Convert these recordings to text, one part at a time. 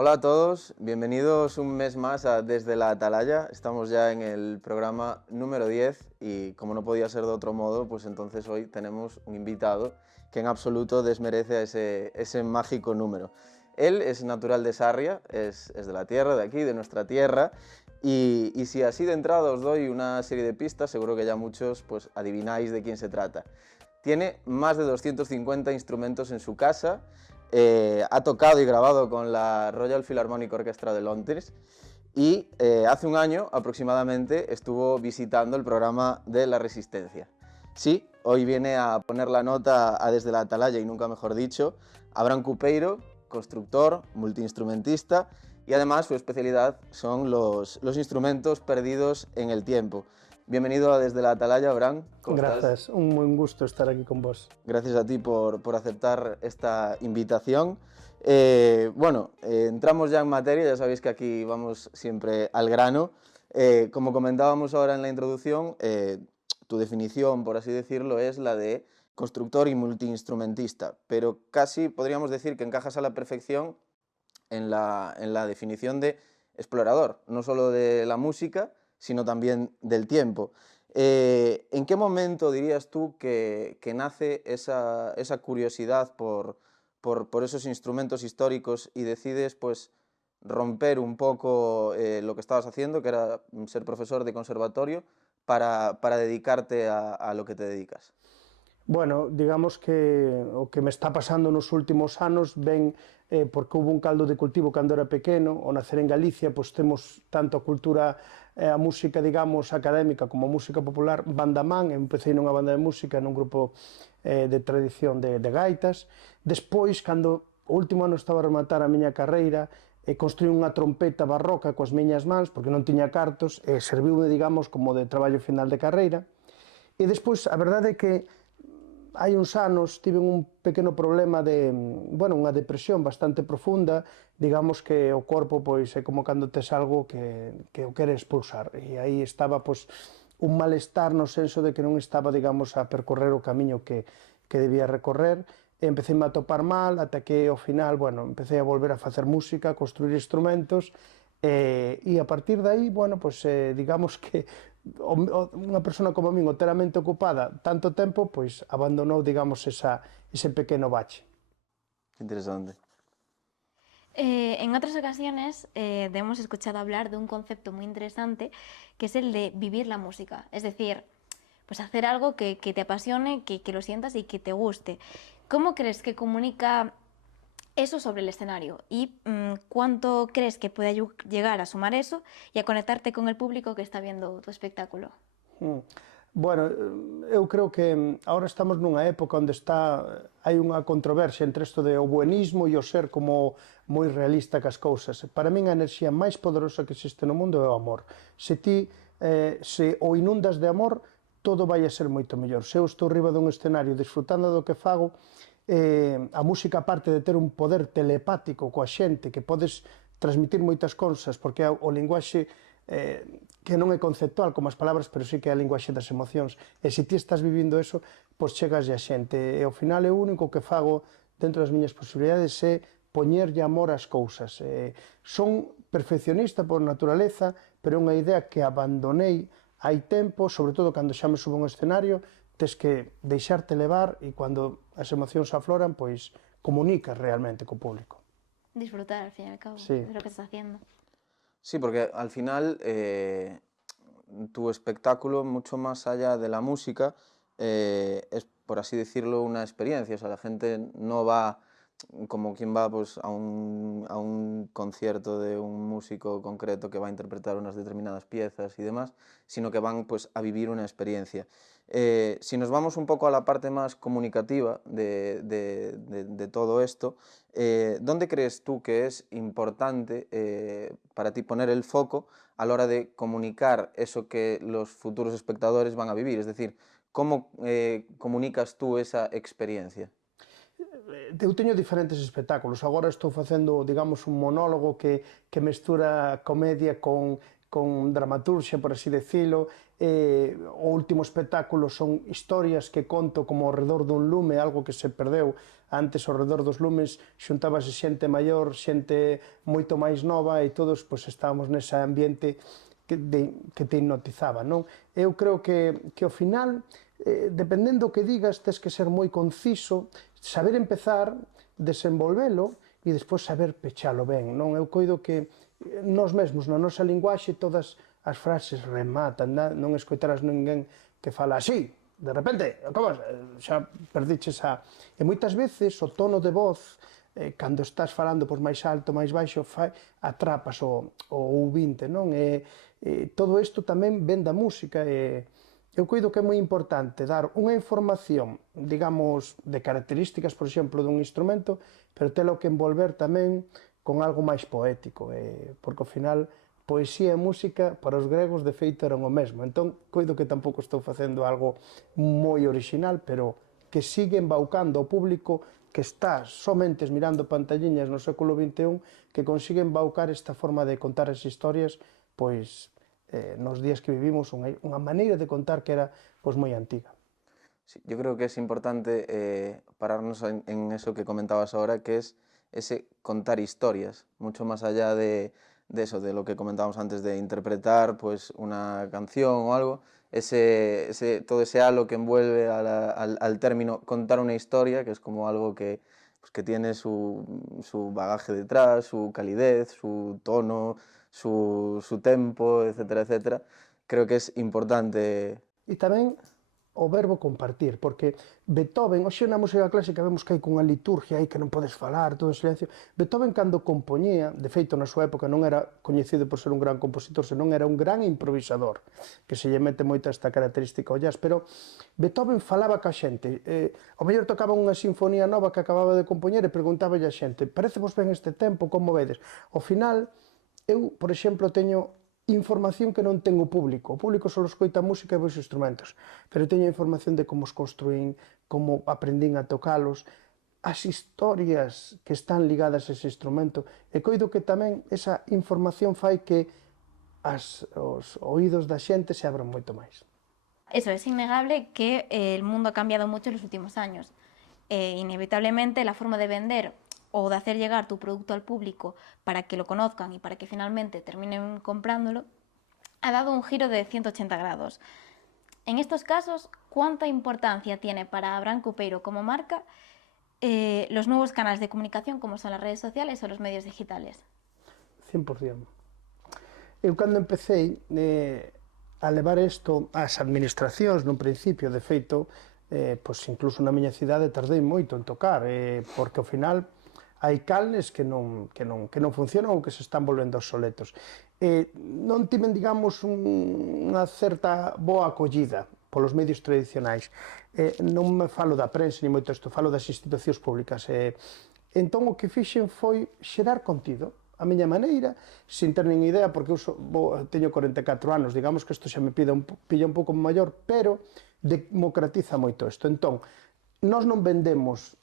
Hola a todos, bienvenidos un mes más a Desde la Atalaya. Estamos ya en el programa número 10 y como no podía ser de otro modo, pues entonces hoy tenemos un invitado que en absoluto desmerece a ese mágico número. Él es natural de Sarria, es de la tierra, de aquí, de nuestra tierra, y si así de entrada os doy una serie de pistas, seguro que ya muchos pues adivináis de quién se trata. Tiene más de 250 instrumentos en su casa, ha tocado y grabado con la Royal Philharmonic Orchestra de Londres y hace un año aproximadamente estuvo visitando el programa de La Resistencia. Sí, hoy viene a poner la nota a Desde la Atalaya y nunca mejor dicho, Abraham Cupeiro, constructor, multiinstrumentista y además su especialidad son los instrumentos perdidos en el tiempo. Bienvenido a Desde la Atalaya, Abraham. ¿Cómo estás? Gracias, un buen gusto estar aquí con vos. Gracias a ti por aceptar esta invitación. Entramos ya en materia, ya sabéis que aquí vamos siempre al grano. Como comentábamos ahora en la introducción, tu definición, por así decirlo, es la de constructor y multiinstrumentista, pero casi podríamos decir que encajas a la perfección en la definición de explorador, no solo de la música, sino también del tiempo. ¿En qué momento dirías tú que nace esa curiosidad por esos instrumentos históricos y decides pues romper un poco lo que estabas haciendo, que era ser profesor de conservatorio, para dedicarte a lo que te dedicas? Bueno, digamos que o que me está pasando nos últimos anos ven porque houve un caldo de cultivo cando era pequeno, ao nacer en Galicia, pois temos tanto a cultura, a música, digamos, académica como a música popular, van da man. Eu empecé nunha banda de música, nun grupo de tradición de gaitas. Despois, cando o último ano estaba a rematar a miña carreira, construí unha trompeta barroca coas miñas mans, porque non tiña cartos, e serviume, digamos, como de traballo final de carreira. E despois, a verdade é que hai uns anos tive un pequeno problema de, unha depresión bastante profunda, digamos que o corpo pois é como cando tes algo que o quere expulsar, e aí estaba pois un malestar no senso de que non estaba, digamos, a percorrer o camiño que debía recorrer, e empecé a topar mal, ata que ao final, empecé a volver a facer música, a construir instrumentos, e a partir de aí, digamos que unha persona como a min, enteramente ocupada tanto tempo, pois abandonou, digamos, ese pequeno bache. Interesante. En otras ocasiones hemos escuchado hablar de un concepto muy interesante que es el de vivir la música, es decir, pues hacer algo que te apasione, que lo sientas y que te guste. ¿Cómo crees que comunica eso sobre el escenario? ¿Y cuánto crees que puede llegar a sumar eso y a conectarte con el público que está viendo tu espectáculo? Bueno, eu creo que agora estamos nunha época onde hai unha controversia entre isto de o buenismo e o ser como moi realista cas cousas. Para min a enerxía máis poderosa que existe no mundo é o amor. Se ti se o inundas de amor, todo vai a ser moito mellor. Se eu estou riba dun escenario disfrutando do que fago, a música, aparte de ter un poder telepático coa xente, que podes transmitir moitas cousas, porque o linguaxe que non é conceptual como as palabras, pero sí que é a linguaxe das emocións, e se ti estás vivindo eso, pois chegas a xente, e ao final é o único que fago dentro das miñas posibilidades é poñerlle amor ás cousas. Son perfeccionista por naturaleza, pero é unha idea que abandonei hai tempo, sobre todo cando xa me subo a un escenario, tes que deixarte levar, e cando as emocións afloran, pois comunicas realmente co público. Disfrutar, al fin y al cabo, Sí. de lo que estás haciendo. Sí, porque al final tu espectáculo, mucho más allá de la música, es, por así decirlo, una experiencia. O sea, la gente no va como quien va pues, a un concierto de un músico concreto que va a interpretar unas determinadas piezas y demás, sino que van pues, a vivir una experiencia. Si nos vamos un poco a la parte más comunicativa de todo esto, ¿dónde crees tú que es importante para ti poner el foco a la hora de comunicar eso que los futuros espectadores van a vivir? Es decir, ¿cómo comunicas tú esa experiencia? Eu teño diferentes espectáculos. Agora estou facendo, digamos, un monólogo que mestura comedia con con dramaturgia, por así decirlo. O último espectáculo son historias que conto como ao redor dun lume, algo que se perdeu antes. Ao redor dos lumes xuntábase xente maior, xente moito máis nova, e todos pois, estábamos nese ambiente que te hipnotizaba, non? Eu creo que ao final, dependendo do que digas, tens que ser moi conciso, saber empezar, desenvolvelo e despois saber pechalo ben, non? Eu coido que nós mesmos, na nosa linguaxe, todas as frases rematan, non escoitarás ninguén que fala así, de repente, como, xa perdiches a... E moitas veces o tono de voz, cando estás falando pois, máis alto, máis baixo, atrapas o ouvinte, non? Todo isto tamén ven da música, eu coido que é moi importante dar unha información, digamos, de características, por exemplo, dun instrumento, pero telo que envolver tamén con algo máis poético, porque ao final poesía e música para os gregos de feito eran o mesmo, entón coido que tampouco estou facendo algo moi original, pero que sigue embaucando ao público que está somente mirando pantalliñas no século XXI, que consigue embaucar esta forma de contar as historias, pois nos días que vivimos, unha maneira de contar que era pois moi antiga. Sí, yo creo que es importante pararnos en eso que comentabas ahora, que es ese contar historias, mucho más allá de eso, de lo que comentábamos antes, de interpretar pues, una canción o algo, todo ese halo que envuelve al término contar una historia, que es como algo que, pues, que tiene su bagaje detrás, su calidez, su tono, su tempo, etcétera, etcétera. Creo que es importante. E tamén o verbo compartir, porque Beethoven, hoxe na música clásica vemos que hai cunha liturgia aí que non podes falar, todo en silencio. Beethoven cando compoñía, de feito na súa época non era coñecido por ser un gran compositor, senón era un gran improvisador, que se lle mete moita esta característica ao jazz, pero Beethoven falaba ca xente, ao mellor tocaba unha sinfonía nova que acababa de compoñer e preguntaba a xente, parece vos ben este tempo, como vedes? Ao final, eu, por exemplo, teño información que non ten o público só escoita música e os instrumentos, pero teño información de como os construín, como aprendín a tocalos, as historias que están ligadas a ese instrumento, e coido que tamén esa información fai que os oídos da xente se abran moito máis. Eso, es innegable que el mundo ha cambiado mucho en los últimos años. Inevitablemente la forma de vender o de hacer llegar tu producto al público para que lo conozcan y para que finalmente terminen comprándolo, ha dado un giro de 180 grados. En estos casos, ¿cuánta importancia tiene para Abraham Coupeiro como marca los nuevos canales de comunicación como son las redes sociales o los medios digitales? 100%. Eu cando empecé a levar isto ás administracións, nun principio, de feito, pois incluso na miña cidade tardei moito en tocar, porque ao final hai canles que non funcionan ou que se están volvendo obsoletos. Non tiven, digamos, unha certa boa acollida polos medios tradicionais. Non me falo da prensa ni moito isto, falo das institucións públicas. Entón o que fixen foi xerar contido, a miña maneira, sin ter nin idea, porque eu teño 44 anos, digamos que isto xa me pilla un pouco maior, pero democratiza moito isto. Entón, nós non vendemos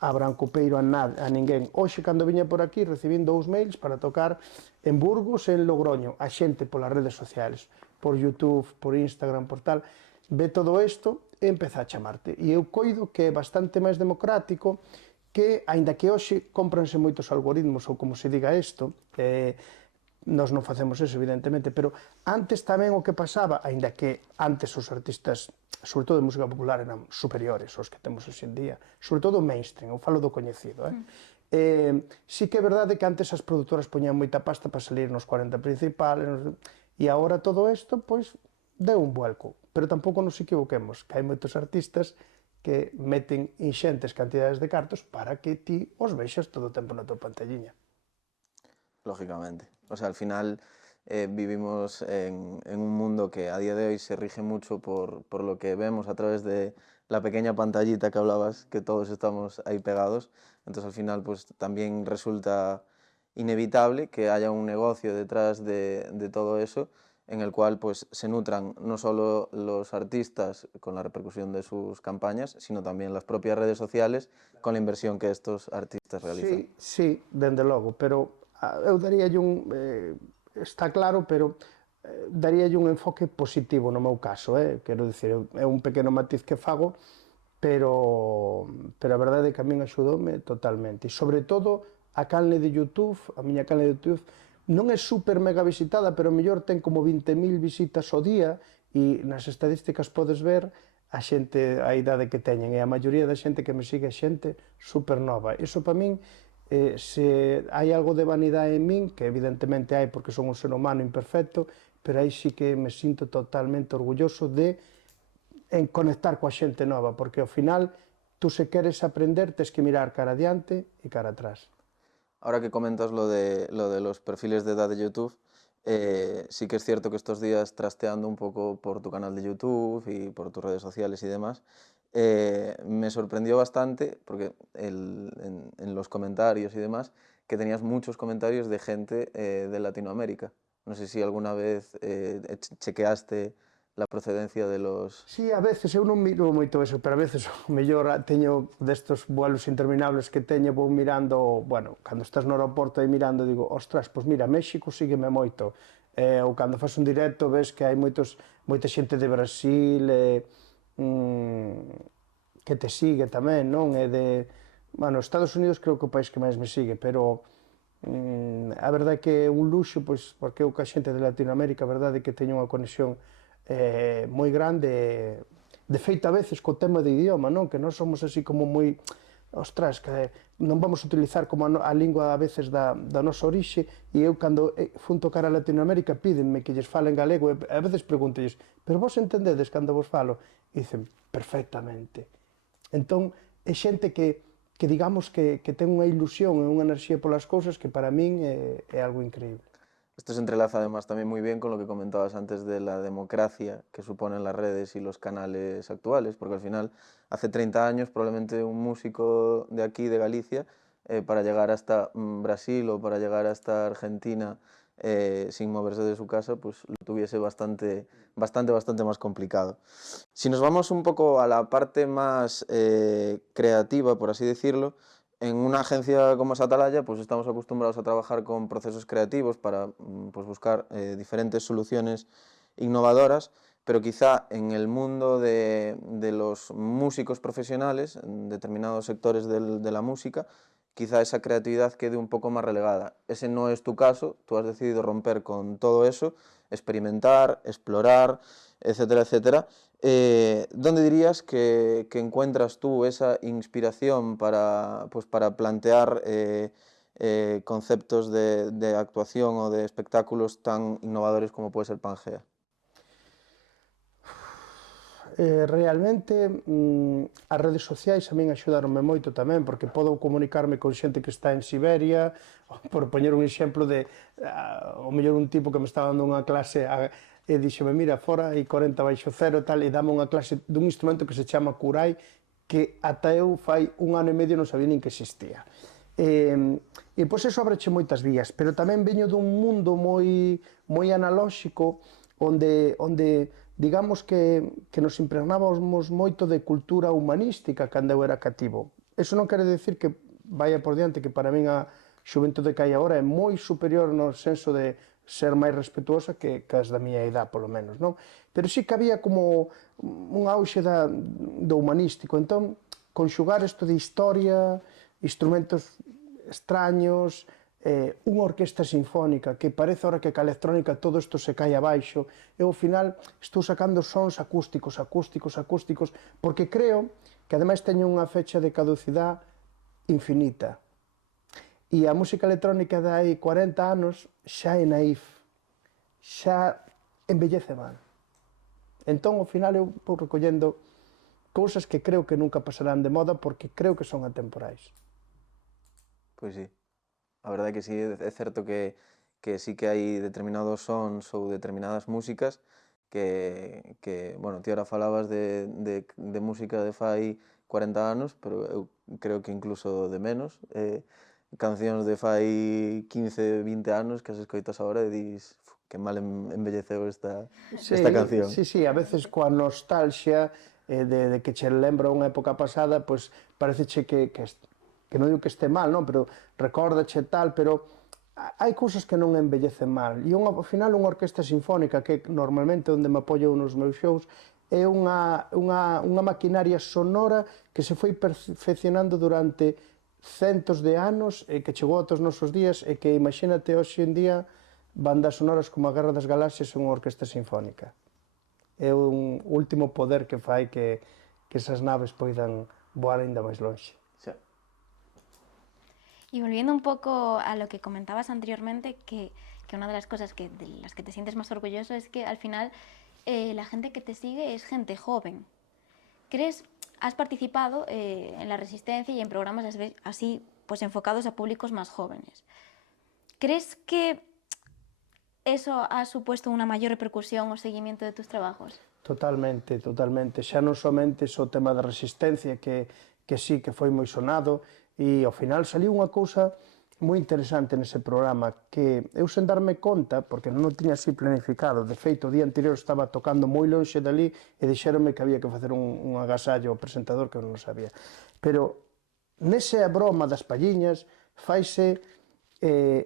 a Abraham Coupeiro a ninguén. Hoxe, cando viña por aquí, recibín 2 mails para tocar en Burgos e en Logroño, a xente polas redes sociales, por YouTube, por Instagram, por tal, ve todo isto e empeza a chamarte. E eu coido que é bastante máis democrático, que, aínda que hoxe cómpranse moitos algoritmos, ou como se diga isto, nós non facemos eso, evidentemente, pero antes tamén o que pasaba, aínda que antes os artistas, sobre todo de música popular, eran superiores aos que temos hoxe en día, sobre todo o mainstream, eu falo do coñecido, sí que é verdade que antes as produtoras poñían moita pasta para salir nos 40 principales, e agora todo isto, pois, deu un vuelco, pero tampouco nos equivoquemos, que hai moitos artistas que meten inxentes cantidades de cartos para que ti os vexas todo o tempo na tua pantalliña. Lógicamente. O sea, al final vivimos en un mundo que a día de hoy se rige mucho por lo que vemos a través de la pequeña pantallita que hablabas, que todos estamos ahí pegados. Entonces al final pues también resulta inevitable que haya un negocio detrás de todo eso, en el cual pues se nutran no solo los artistas con la repercusión de sus campañas, sino también las propias redes sociales con la inversión que estos artistas realizan. Sí, dende logo, pero eu daría está claro, pero daríalle un enfoque positivo no meu caso, quero dicir, é un pequeno matiz que fago, pero a verdade é que a min axudoume totalmente, e sobre todo a canle de YouTube, a miña canle de YouTube, non é super mega visitada, pero mellor ten como 20.000 visitas ao día, e nas estadísticas podes ver a xente, a idade que teñen, e a maioría da xente que me sigue é xente super nova. Iso para min, se hai algo de vanidade en min, que evidentemente hai porque son un ser humano imperfecto, pero aí sí que me sinto totalmente orgulloso de conectar coa xente nova, porque ao final, tú se queres aprender, tes que mirar cara adiante e cara atrás. Ahora que comentas lo de los perfiles de edad de YouTube, sí que es cierto que estos días trasteando un poco por tu canal de YouTube y por tus redes sociales y demás, me sorprendió bastante porque en los comentarios y demás, que tenías muchos comentarios de gente de Latinoamérica. No sé si alguna vez chequeaste la procedencia de los... Sí, a veces, eu non miro moito eso, pero a veces o mellor teño destos vuelos interminables que teño, vou mirando, bueno, cando estás no aeroporto aí mirando, digo, ostras, pois mira, México sígueme moito, ou cando faz un directo ves que hai moita xente de Brasil, que te sigue tamén, non? E de, bueno, Estados Unidos creo que é o país que máis me sigue, pero a verdade é que é un luxo, pois, porque eu ca xente de Latinoamérica, a verdade é que teño unha conexión moi grande, de feito a veces co tema de idioma, non? Que nós somos así como moi, ostras, que non vamos a utilizar como a lingua a veces da nosa orixe, e eu cando fun tocar a Latinoamérica pídenme que lles falen galego, e a veces pregúntolles, pero vos entendedes cando vos falo? E dicen, perfectamente. Entón, é xente que digamos que ten unha ilusión e unha enerxía polas cousas que para min é algo increíble. Esto se entrelaza además también muy bien con lo que comentabas antes de la democracia que suponen las redes y los canales actuales, porque al final, hace 30 años, probablemente un músico de aquí, de Galicia, para llegar hasta Brasil o para llegar hasta Argentina sin moverse de su casa, pues lo tuviese bastante más complicado. Si nos vamos un poco a la parte más creativa, por así decirlo, en una agencia como es Atalaya, pues estamos acostumbrados a trabajar con procesos creativos para pues buscar diferentes soluciones innovadoras, pero quizá en el mundo de los músicos profesionales, en determinados sectores de la música, quizá esa creatividad quede un poco más relegada. Ese no es tu caso, tú has decidido romper con todo eso, experimentar, explorar, etcétera, etcétera. ¿Dónde dirías que encuentras tú esa inspiración para plantear conceptos de actuación o de espectáculos tan innovadores como puede ser Pangea? Realmente as redes sociais a min axudaronme moito tamén, porque podo comunicarme con xente que está en Siberia, por poñer un exemplo de o mellor un tipo que me estaba dando unha clase e dixeme, mira, fora hai 40 baixo cero tal, e dame unha clase dun instrumento que se chama kurai, que ata eu fai un ano e medio non sabía nin que existía. E pois eso abreche moitas vías, pero tamén veño dun mundo moi analóxico, onde digamos que nos impregnábamos moito de cultura humanística cando eu era cativo. Eso non quere decir que vaya por diante que para min a xuventude que hai agora é moi superior no senso de ser máis respetuosa que as da miña idade, polo menos, non? Pero sí que había como un auxe do humanístico, entón, conxugar isto de historia, instrumentos extraños, unha orquesta sinfónica que parece ahora que ca electrónica todo isto se cae abaixo, e ao final estou sacando sons acústicos, porque creo que ademais teño unha fecha de caducidade infinita. E a música electrónica de hai 40 anos xa é naif, xa envellece mal. Entón, ao final, eu vou recollendo cousas que creo que nunca pasarán de moda porque creo que son atemporais. Pois sí. A verdade é que sí, é certo que sí que hai determinados sons ou determinadas músicas que bueno, ti ahora falabas de música de fai 40 anos, pero eu creo que incluso de menos, cancións de fai 15, 20 anos que as escoitas agora e dis que mal embelleceu esta canción. Sí, a veces coa nostalgia de que che lembra unha época pasada, pois parecece que non digo que este mal, non? Pero recórdache tal, pero hai cousas que non envellecen mal, e ao final unha orquesta sinfónica, que normalmente onde me apoio nos meus shows, é unha maquinaria sonora que se foi perfeccionando durante centos de anos e que chegou aos nosos días e que, imagínate, hoxe en día, bandas sonoras como a Guerra das Galaxias son unha orquesta sinfónica. É un último poder que fai que esas naves poidan voar ainda máis longe. Sí. Y volviendo un poco a lo que comentabas anteriormente, que una de las cosas de las que te sientes más orgulloso es que al final la gente que te sigue es gente joven. Has participado en la Resistencia y en programas así pues enfocados a públicos más jóvenes. ¿Crees que eso ha supuesto una mayor repercusión o seguimiento de tus trabajos? Totalmente, totalmente. Xa non somente o tema da Resistencia, que sí, que foi moi sonado, e ao final saliu unha cousa moi interesante nese programa, que eu sen darme conta, porque non o tiña así planificado, de feito, o día anterior estaba tocando moi lonxe dali e dixéronme que había que facer un agasallo ao presentador que eu non sabía. Pero nese broma das palliñas faise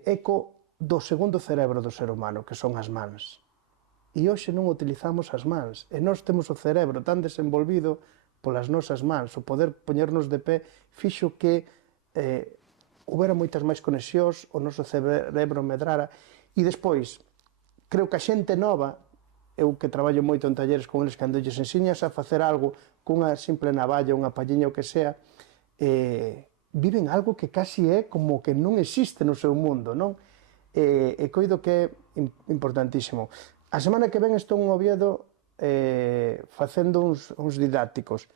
eco do segundo cerebro do ser humano, que son as mans. E hoxe non utilizamos as mans, e nós temos o cerebro tan desenvolvido polas nosas mans, o poder poñernos de pé fixo que houbera moitas máis conexións, o noso cerebro medrara, e despois, creo que a xente nova, eu que traballo moito en talleres con eles, cando lles ensiñas a facer algo cunha simple navalla, unha palliña, o que sea, viven algo que casi é como que non existe no seu mundo, non? E coido que é importantísimo. A semana que ven estou en Oviedo facendo uns didácticos.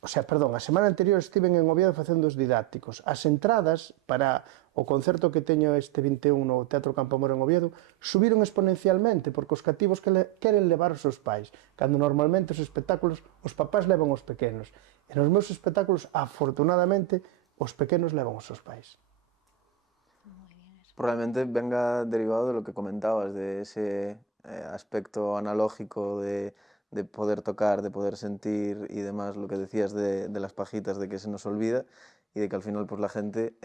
O sea, perdón, a semana anterior estiven en Oviedo facendo os didácticos. As entradas para o concerto que teño este 21 no Teatro Campo Amor en Oviedo subiron exponencialmente porque os cativos queren levar os seus pais, cando normalmente os espectáculos os papás levan os pequenos. E nos meus espectáculos, afortunadamente, os pequenos levan os seus pais. Probablemente venga derivado de lo que comentabas, de ese aspecto analógico de poder tocar, de poder sentir y demás, lo que decías de las pajitas, de que se nos olvida y de que al final pues la gente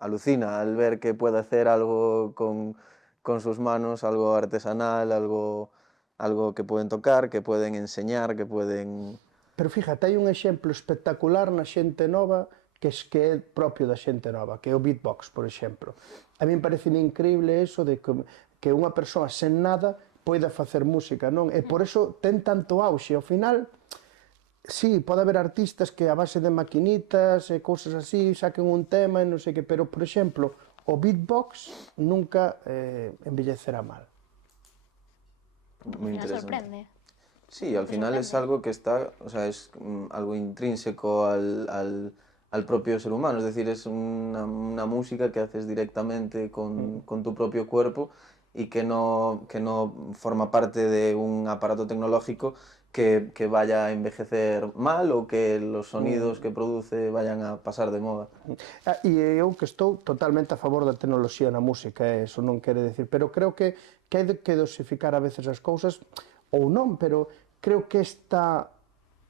alucina al ver que puede hacer algo con sus manos, algo artesanal, algo que pueden tocar, que pueden enseñar, que pueden... Pero fíjate, hai un exemplo espectacular na xente nova que é propio da xente nova, que é o beatbox, por exemplo. A mí parece increíble eso de que unha persoa sen nada poida facer música, non? E por eso ten tanto auxe. Ao final, sí, pode haber artistas que a base de maquinitas e cousas así saquen un tema e non sei que, pero, por exemplo, o beatbox nunca envellecerá mal. Muy interesante. Sorprende. Sí, al final es algo que está, o sea, es algo intrínseco al propio ser humano, es decir, es una música que haces directamente con tu propio cuerpo y que no forma parte de un aparato tecnológico que vaya a envejecer mal o que los sonidos que produce vayan a pasar de moda. E eu que estou totalmente a favor da tecnoloxía na música, eso non quere decir, pero creo que hai que dosificar a veces as cousas, ou non, pero creo que esta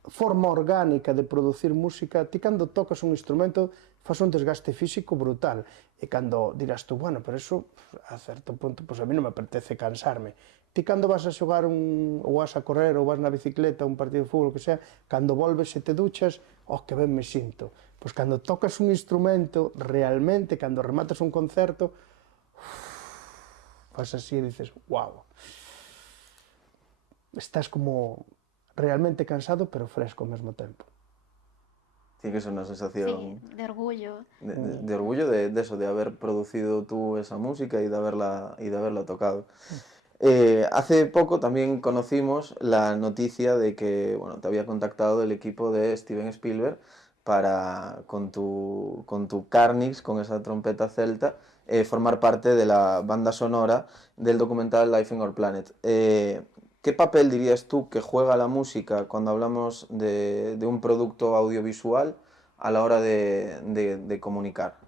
forma orgánica de producir música, ti cando tocas un instrumento faz un desgaste físico brutal, e cando dirás tú, bueno, pero eso a certo punto, pois a mí non me apetece cansarme. Ti cando vas a xogar ou vas a correr ou vas na bicicleta, un partido de fútbol, que sea, cando volves e te duchas, oh, que ben me sinto. Pois cando tocas un instrumento, realmente, cando rematas un concerto, faz así e dices, wow. Estás como realmente cansado, pero fresco ao mesmo tempo. Tiene que ser una sensación... Sí, de orgullo. De orgullo de eso, de haber producido tú esa música y de haberla tocado. Hace poco también conocimos la noticia de que bueno, te había contactado el equipo de Steven Spielberg para, con tu Carnix, con esa trompeta celta, formar parte de la banda sonora del documental Life in Our Planet. ¿Qué papel dirías tú que juega la música cuando hablamos de un producto audiovisual a la hora de comunicar?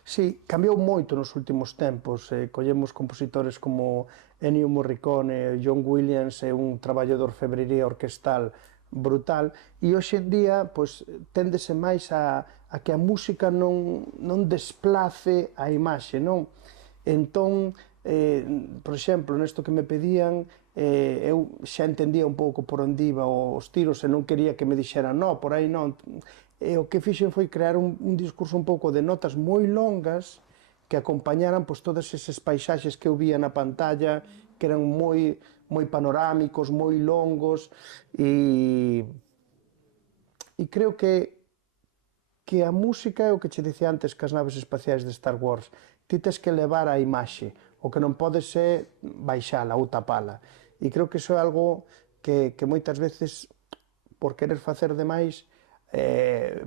Sí, cambiou moito nos últimos tempos. Collemos compositores como Ennio Morricone, John Williams e un traballo de orfebrería orquestal brutal, e hoxe en día pois, téndese máis a que a música non desplace a imaxe, non? Entón, por exemplo, nesto que me pedían, eu xa entendía un pouco por onde iba os tiros e non quería que me dixeran no, por aí non. E o que fixen foi crear un discurso un pouco de notas moi longas que acompañaran pois, todos eses paisaxes que eu vía na pantalla, que eran moi panorámicos, moi longos, e creo que a música é o que che dicía antes que as naves espaciais de Star Wars. Ti tes que levar a imaxe, o que non podes é baixala ou tapala. E creo que iso é algo que moitas veces, por querer facer demais,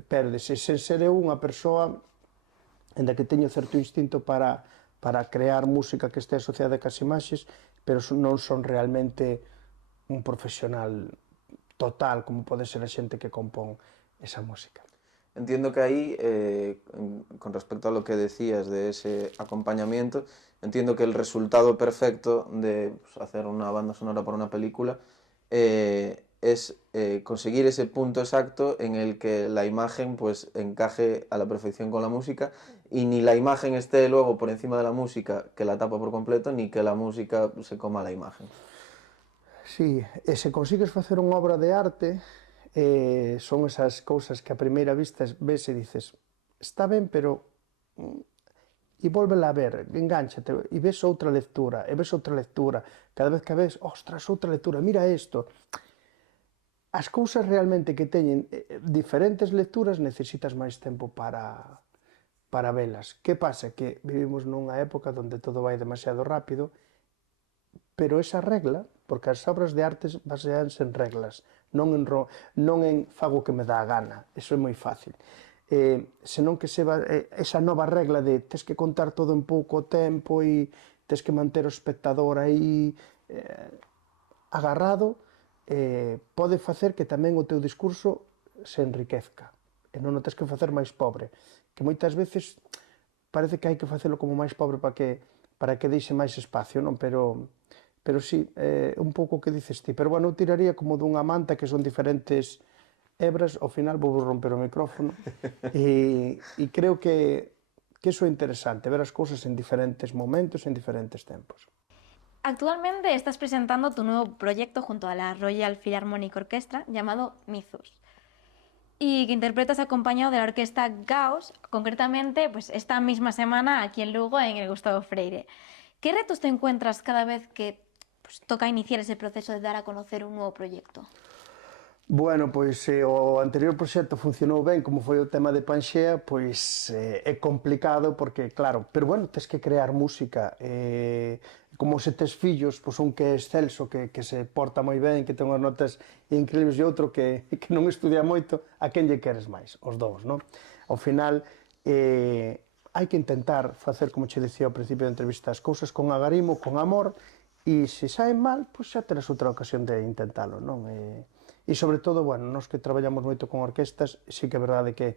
perdes. E sen ser eu unha persoa en que teño certo instinto para crear música que este asociada cas imaxes, pero non son realmente un profesional total como pode ser a xente que compón esa música. Entiendo que ahí, con respecto a lo que decías de ese acompañamiento, entiendo que el resultado perfecto de pues, hacer una banda sonora para una película es conseguir ese punto exacto en el que la imagen pues encaje a la perfección con la música y ni la imagen esté luego por encima de la música que la tapa por completo, ni que la música se coma la imagen. Sí, e se consigues facer unha obra de arte, son esas cousas que a primeira vista ves e dices está ben, pero e volvela a ver, engánchate, e ves outra lectura, cada vez que ves, ostras, outra lectura, mira isto. As cousas realmente que teñen diferentes lecturas necesitas máis tempo para velas. Que pasa? Que vivimos nunha época onde todo vai demasiado rápido, pero esa regla, porque as obras de artes baseanse en reglas, non en fago que me dá a gana, eso é moi fácil. Senón que esa nova regla de tes que contar todo en pouco tempo e tes que manter o espectador aí agarrado, pode facer que tamén o teu discurso se enriquezca e non o tes que facer máis pobre, que moitas veces parece que hai que facelo como máis pobre para que deixe máis espacio, non? Pero sí, un pouco o que dices ti, pero bueno, eu tiraría como dunha manta que son diferentes hebras, ao final vou romper o micrófono e creo que iso é interesante, ver as cousas en diferentes momentos, en diferentes tempos. Actualmente estás presentando tu nuevo proyecto junto a la Royal Philharmonic Orchestra llamado Mythos y que interpretas acompañado de la orquesta Gauss, concretamente pues esta misma semana aquí en Lugo en el Gustavo Freire. ¿Qué retos te encuentras cada vez que pues, toca iniciar ese proceso de dar a conocer un nuevo proyecto? Bueno, pois o anterior proxecto funcionou ben, como foi o tema de Panxea, pois é complicado porque, claro, pero bueno, tes que crear música, como se tes fillos, pois un que é excelso, que se porta moi ben, que ten unhas notas increíbles e outro que non estudia moito, a quen lle queres máis? Os dous, non? Ao final, hai que intentar facer, como che dicía ao principio da entrevista, as cousas con agarimo, con amor, e se saen mal, pois xa terás outra ocasión de intentalo, non? E sobre todo, bueno, nós que traballamos moito con orquestas, sí que é verdade que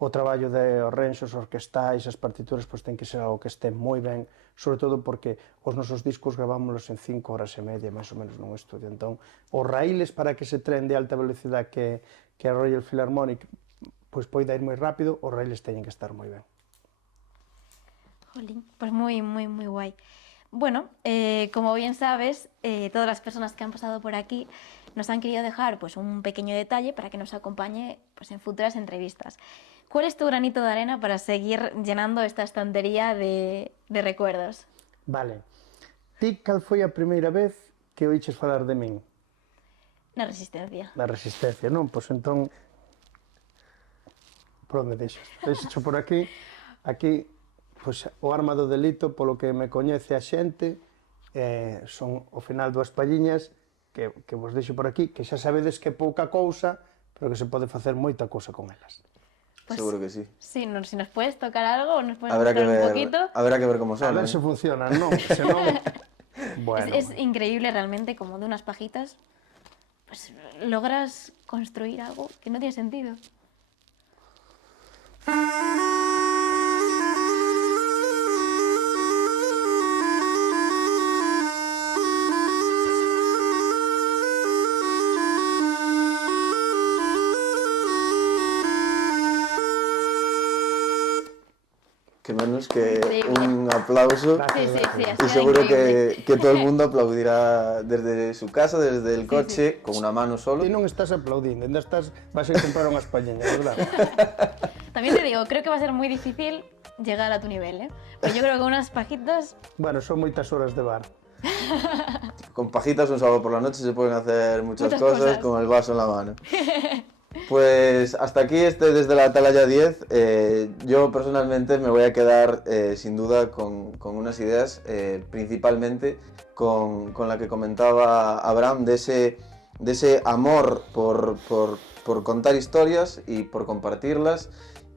o traballo de arranxos orquestais, as partituras, pois ten que ser algo que este moi ben, sobre todo porque os nosos discos gravámonos en 5 horas e media, máis ou menos, nun estudio. Entón, os raíles para que ese tren de alta velocidade que a Royal Philharmonic pois poida ir moi rápido, os raíles teñen que estar moi ben. Jolín, pues muy, muy, muy guay. Bueno, como bien sabes, todas las personas que han pasado por aquí nos han querido dejar pues, un pequeño detalle para que nos acompañe pues, en futuras entrevistas. ¿Cuál es tu granito de arena para seguir llenando esta estantería de recuerdos? Vale. Ti, cal foi a primeira vez que oiches falar de min? Na Resistencia. Na Resistencia, non? Pois entón, por onde deixas? Deixo por aquí. Aquí, pois, o arma do delito, polo que me coñece a xente, son, ao final, dúas palliñas que vos deixo por aquí, que xa sabedes que é pouca cousa, pero que se pode facer moita cousa con elas. Pues, seguro que sí. Sí, no, si nos puedes tocar algo, nos puedes mostrar un poquito. Habrá que ver cómo A suena. ver se funcionan, non? Se non, bueno. Es increíble realmente como de unas pajitas pues logras construir algo que no tiene sentido. que menos que Increíble. un aplauso. Sí, sí, sí, ha Y sido seguro increíble. que todo el mundo aplaudirá desde su casa, desde el Sí, coche, con una mano solo. Ti non estás aplaudindo, ainda estás, vas a ir a comprar unhas pañiñas, verdad? También te digo, creo que va a ser muy difícil llegar a tu nivel, ¿eh? Pues yo creo que unas pajitas... Bueno, son moitas horas de bar. Con pajitas un sábado por la noche se pueden hacer muchas cosas Muchas cosas. con el vaso en la mano. Pues hasta aquí desde la Atalaya 10. Yo personalmente me voy a quedar sin duda con unas ideas, principalmente con la que comentaba Abraham, de ese amor por contar historias y por compartirlas,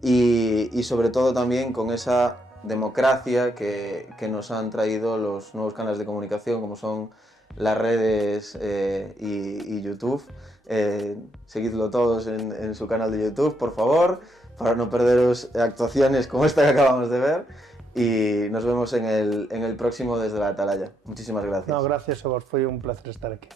y sobre todo también con esa democracia que nos han traído los nuevos canales de comunicación, como son las redes y YouTube. Seguidlo todos en su canal de YouTube, por favor, para no perderos actuaciones como esta que acabamos de ver, y nos vemos en el próximo Desde la Atalaya. Muchísimas gracias. No, gracias a vos, foi un placer estar aquí.